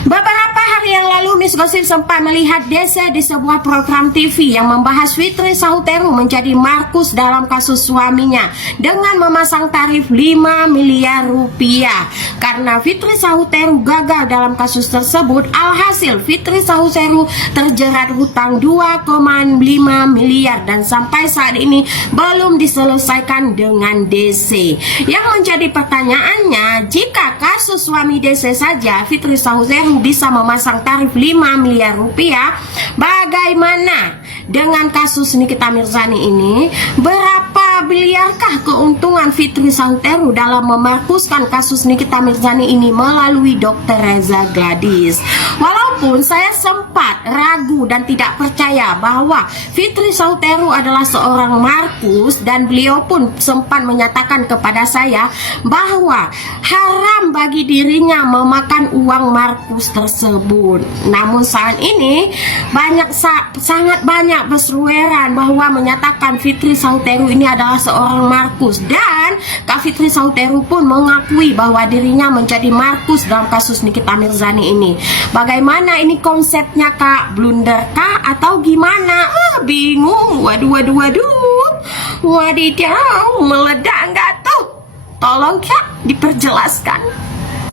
Beberapa hari yang lalu Miss Gosip sempat melihat Dese di sebuah program TV yang membahas Fitri Sahuteru menjadi Markus dalam kasus suaminya dengan memasang tarif 5 miliar rupiah. Karena Fitri Sahuteru gagal dalam kasus tersebut, alhasil Fitri Sahuteru terjerat hutang 2,5 miliar dan sampai saat ini belum diselesaikan dengan Dese. Yang menjadi pertanyaannya, jika kasus suami Dese saja Fitri Sahuteru bisa memasang tarif 5 miliar rupiah, bagaimana dengan kasus Nikita Mirzani ini? Berapa miliarkah keuntungan Fitri Sahuteru dalam memarkuskan kasus Nikita Mirzani ini melalui Dr. Reza Gladys? Walaupun saya sempat ragu dan tidak percaya bahwa Fitri Sahuteru adalah seorang Markus, dan beliau pun sempat menyatakan kepada saya bahwa haram bagi dirinya memakan uang Markus tersebut. Namun saat ini sangat banyak berserueran bahwa menyatakan Fitri Sahuteru ini adalah seorang Markus, dan Kak Fitri Sahuteru pun mengakui bahwa dirinya menjadi Markus dalam kasus Nikita Mirzani ini. Bagaimana ini konsepnya, Kak? Blunder kah atau gimana? Bingung. Waduh. Wadidaw, meledak nggak tuh? Tolong Kak diperjelaskan.